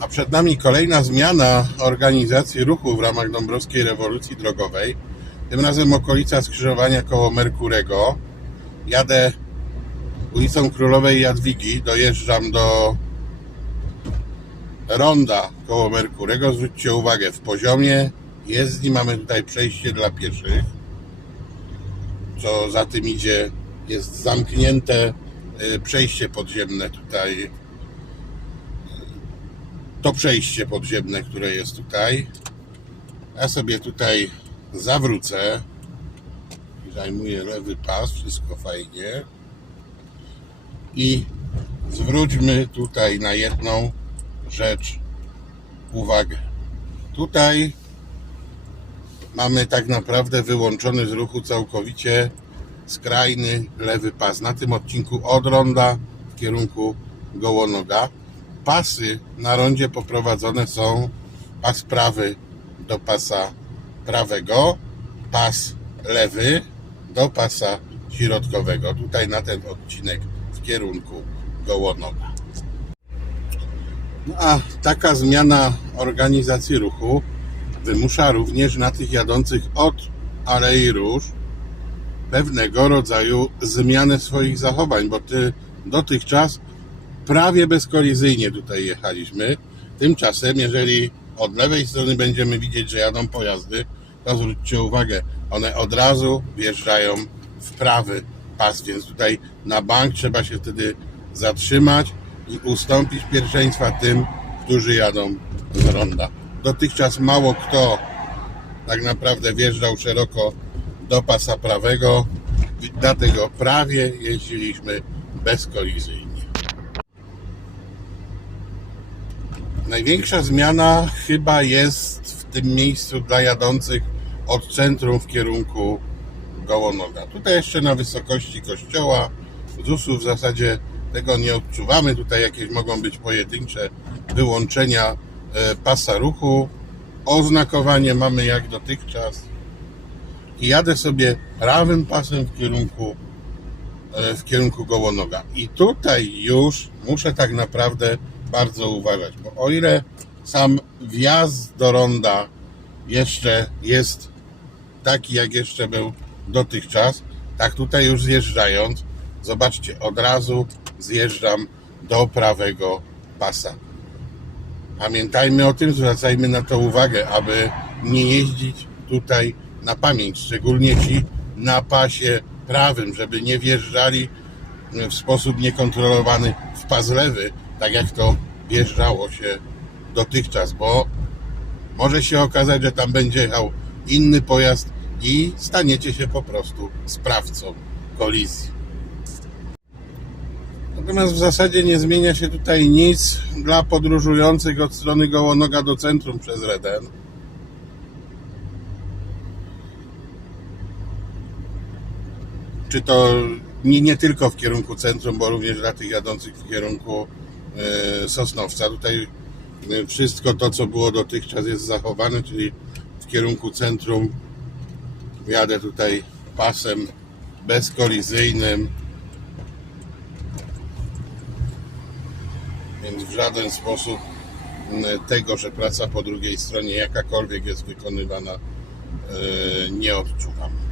A przed nami kolejna zmiana organizacji ruchu w ramach Dąbrowskiej Rewolucji Drogowej. Tym razem okolica skrzyżowania koło Merkurego. Jadę ulicą Królowej Jadwigi, dojeżdżam do ronda koło Merkurego. Zwróćcie uwagę, w poziomie jezdni mamy tutaj przejście dla pieszych. Co za tym idzie, jest zamknięte y, przejście podziemne tutaj to przejście podziemne, które jest tutaj. Ja sobie tutaj zawrócę i zajmuję lewy pas, wszystko fajnie. I zwróćmy tutaj na jedną rzecz uwagę. Tutaj mamy tak naprawdę wyłączony z ruchu całkowicie skrajny lewy pas. Na tym odcinku od ronda w kierunku Gołonoga pasy na rondzie poprowadzone są pas prawy do pasa prawego, pas lewy do pasa środkowego. Tutaj na ten odcinek w kierunku Gołonoga. No a taka zmiana organizacji ruchu wymusza również na tych jadących od Alei Róż pewnego rodzaju zmianę swoich zachowań, bo ty dotychczas prawie bezkolizyjnie tutaj jechaliśmy. Tymczasem, jeżeli od lewej strony będziemy widzieć, że jadą pojazdy, to zwróćcie uwagę, one od razu wjeżdżają w prawy pas, więc tutaj na bank trzeba się wtedy zatrzymać i ustąpić pierwszeństwa tym, którzy jadą z ronda. Dotychczas mało kto tak naprawdę wjeżdżał szeroko do pasa prawego, dlatego prawie jeździliśmy bezkolizyjnie. Największa zmiana chyba jest w tym miejscu dla jadących od centrum w kierunku Gołonoga. Tutaj jeszcze na wysokości kościoła ZUS-u w zasadzie tego nie odczuwamy. Tutaj jakieś mogą być pojedyncze wyłączenia e, pasa ruchu. Oznakowanie mamy jak dotychczas. I jadę sobie prawym pasem w kierunku e, w kierunku Gołonoga. I tutaj już muszę tak naprawdę bardzo uważać, bo o ile sam wjazd do ronda jeszcze jest taki, jak jeszcze był dotychczas, tak tutaj już zjeżdżając, zobaczcie, od razu zjeżdżam do prawego pasa. Pamiętajmy o tym, zwracajmy na to uwagę, aby nie jeździć tutaj na pamięć, szczególnie ci na pasie prawym, żeby nie wjeżdżali w sposób niekontrolowany w pas lewy, tak jak to wjeżdżało się dotychczas, bo może się okazać, że tam będzie jechał inny pojazd i staniecie się po prostu sprawcą kolizji. Natomiast w zasadzie nie zmienia się tutaj nic dla podróżujących od strony Gołonoga do centrum przez Reden. Czy to nie, nie tylko w kierunku centrum, bo również dla tych jadących w kierunku Sosnowca. Tutaj e, wszystko to, co było dotychczas jest zachowane, czyli w kierunku centrum jadę tutaj pasem bezkolizyjnym. Więc w żaden sposób tego, że praca po drugiej stronie jakakolwiek jest wykonywana, e, nie odczuwam.